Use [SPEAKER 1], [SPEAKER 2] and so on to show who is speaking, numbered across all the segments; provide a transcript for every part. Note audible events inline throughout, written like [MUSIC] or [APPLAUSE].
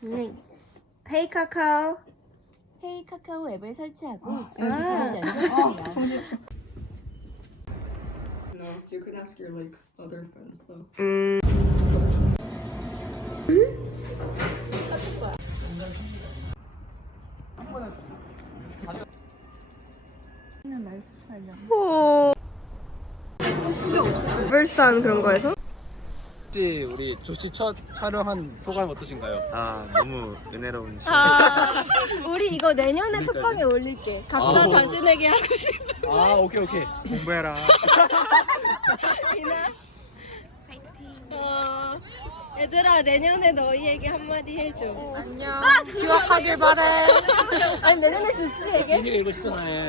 [SPEAKER 1] 네. 헤이 카카오.
[SPEAKER 2] 헤이 카카오 앱을 설치하고
[SPEAKER 1] 아.
[SPEAKER 2] 앱을 연결하세요.
[SPEAKER 3] No, you could ask your like other friends though.
[SPEAKER 1] 음. 오. 진짜 없어. 불산 그런 거에서?
[SPEAKER 4] 혹시 우리 조씨 첫 촬영한 소감 어떠신가요?
[SPEAKER 5] 아 너무 은혜로운 시간.
[SPEAKER 1] 아, 우리 이거 내년에 톡방에 올릴게. 각자
[SPEAKER 4] 아.
[SPEAKER 1] 자신에게 하고 싶은
[SPEAKER 4] 아 오케이 오케이 [LAUGHS]
[SPEAKER 5] 공부해라.
[SPEAKER 1] 어, 얘들아 내년에 너희에게 한마디 해줘.
[SPEAKER 3] 안녕. 유학하길 바래.
[SPEAKER 1] 아니 내년에 주스에게?
[SPEAKER 4] 진이가 이거 추천해 [LAUGHS]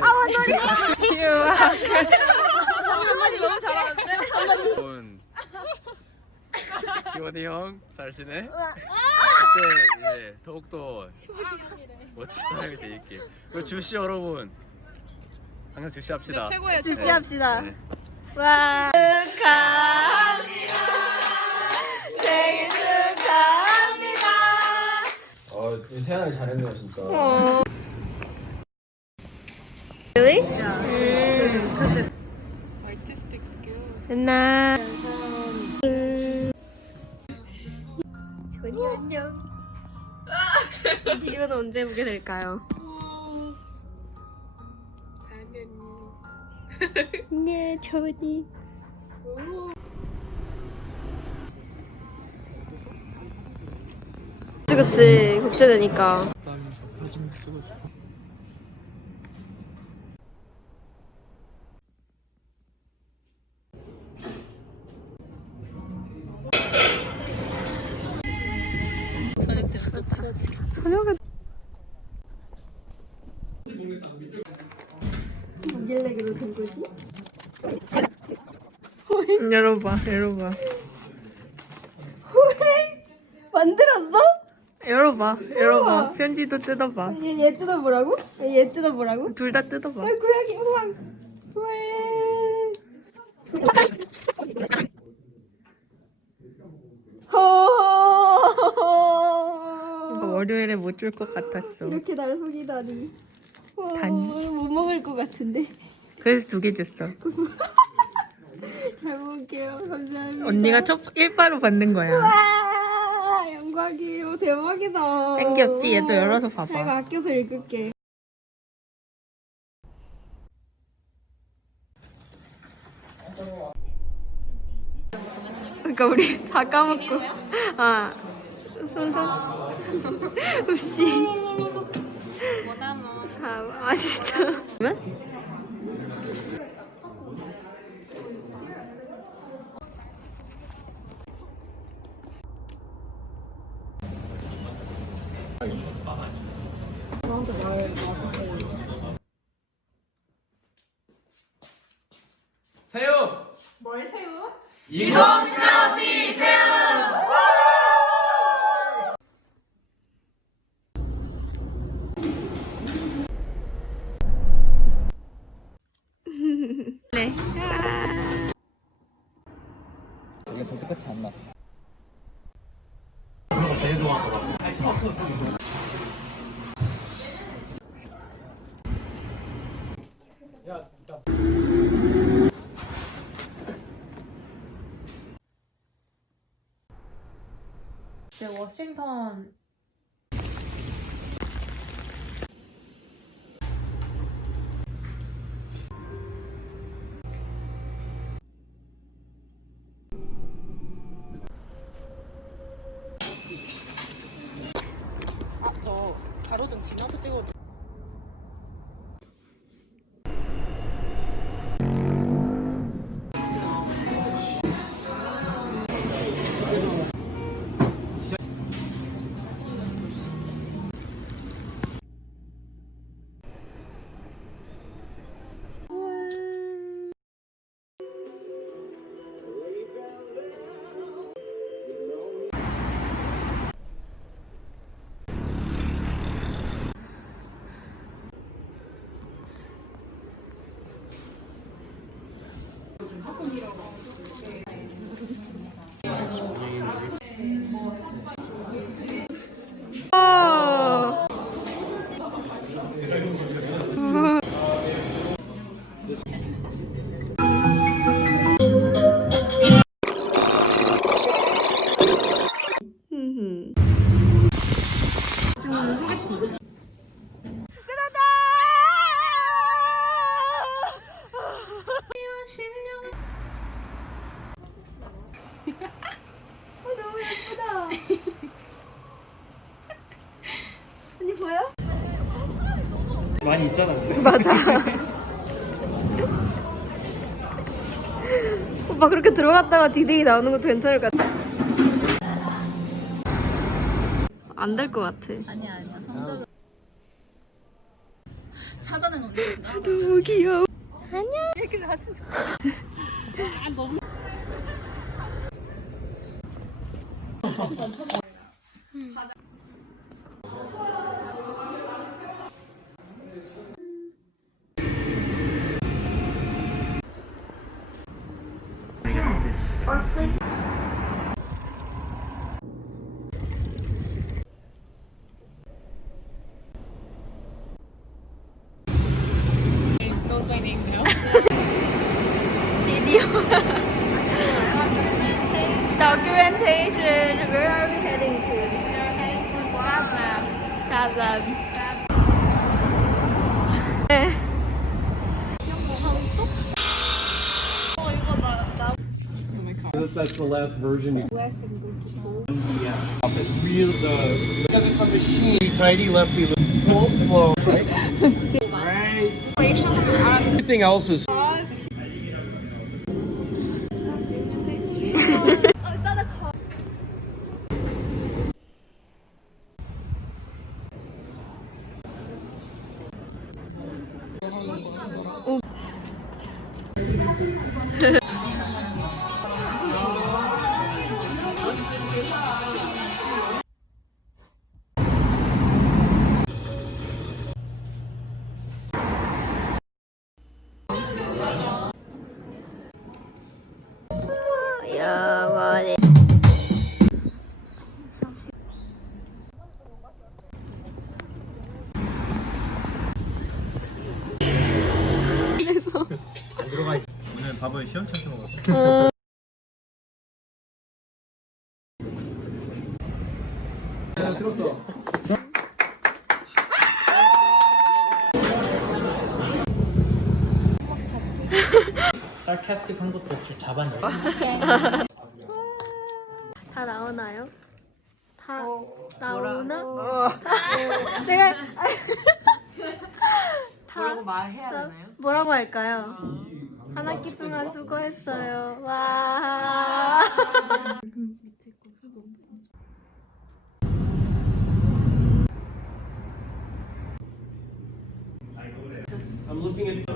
[SPEAKER 1] 한마디 너무 잘하는데? 한마디.
[SPEAKER 5] 좋은 기원이 형 잘 지내? 그때 이제 더욱더 멋진 사람이 되게 그리고 주씨 여러분 항상 주씨 합시다.
[SPEAKER 1] 주시합시다.
[SPEAKER 5] 네.
[SPEAKER 1] 와 축하
[SPEAKER 4] 어 세안을 잘했네요 진짜
[SPEAKER 1] Really? 음. 나 전이 안녕. 이건 언제 보게 될까요? 네, 전이. 그치 그치 국제되니까. 저녁에 뭐길래 그렇게 된 거지?
[SPEAKER 6] 열어봐, 열어봐.
[SPEAKER 1] 만들었어?
[SPEAKER 6] 열어봐, 열어봐. 편지도 뜯어봐.
[SPEAKER 1] 얘, 얘 뜯어보라고? 얘 뜯어보라고?
[SPEAKER 6] 둘 다 뜯어봐.
[SPEAKER 1] 아 고양이 우와 왜?
[SPEAKER 6] 월요일에 못 줄 것 같았어.
[SPEAKER 1] 이렇게 날 속이다니 와,
[SPEAKER 6] 다니.
[SPEAKER 1] 못 먹을 것 같은데
[SPEAKER 6] 그래서 두 개 줬어. [LAUGHS]
[SPEAKER 1] 잘 먹을게요 감사합니다
[SPEAKER 6] 언니가 첫 1바로 받는 거야.
[SPEAKER 1] 와 영광이에요. 대박이다.
[SPEAKER 6] 짠 귀엽지? 얘도 열어서 봐봐.
[SPEAKER 1] 내가 아껴서 읽을게. 그러니까 우리 다 까먹고. 아. 순서? [LAUGHS] 우씨 아, 아 진짜 왜?
[SPEAKER 4] 새우
[SPEAKER 3] 워싱턴
[SPEAKER 4] 많이 있잖아. 근데.
[SPEAKER 1] 맞아. 오빠 그렇게 들어갔다가 디데이 나오는 것도 괜찮을 것 같아. 안 될 것 같아.
[SPEAKER 2] 아니야 아니야 성적 찾아낸 언니구나
[SPEAKER 1] 너무 귀여워.
[SPEAKER 2] 얘기를 하신 적 [LAUGHS]
[SPEAKER 1] Documentation. Where are we heading to? We are heading to Kablam. Kablam. 네.
[SPEAKER 4] That's the last version. Yeah. It's real the because it's a machine. Tidy lefty. It's a little slow, right? right. Everything else is. 밥을 시원찮게 먹었어.
[SPEAKER 7] sarcastic한 것도 좀 잡아내.
[SPEAKER 1] 다 나오나요? 다 나오나? 내가 [LAUGHS] 뭐라고 말해야 되나요? 뭐라고 할까요? 한 학기 동안 수고했어요. 와.
[SPEAKER 4] I'm looking at.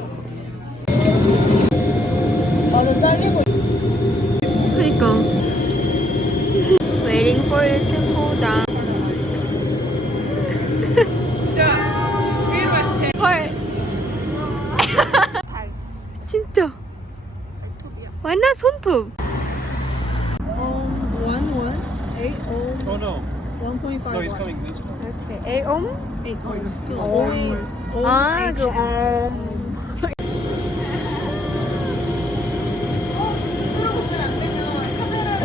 [SPEAKER 4] 1.5. No, he's coming this way.
[SPEAKER 1] 오케이. 에옴?
[SPEAKER 4] Oh,
[SPEAKER 1] 아, 그 옴.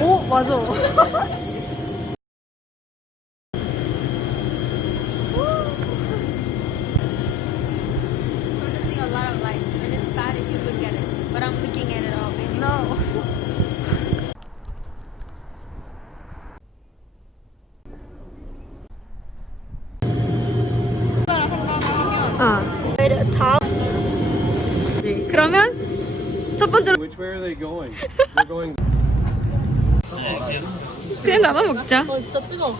[SPEAKER 1] 오, 맞아. 그러면 첫 번째로
[SPEAKER 4] Which way are they going? They're going.
[SPEAKER 6] 그냥 나눠 먹자.
[SPEAKER 3] 어 진짜 뜨거워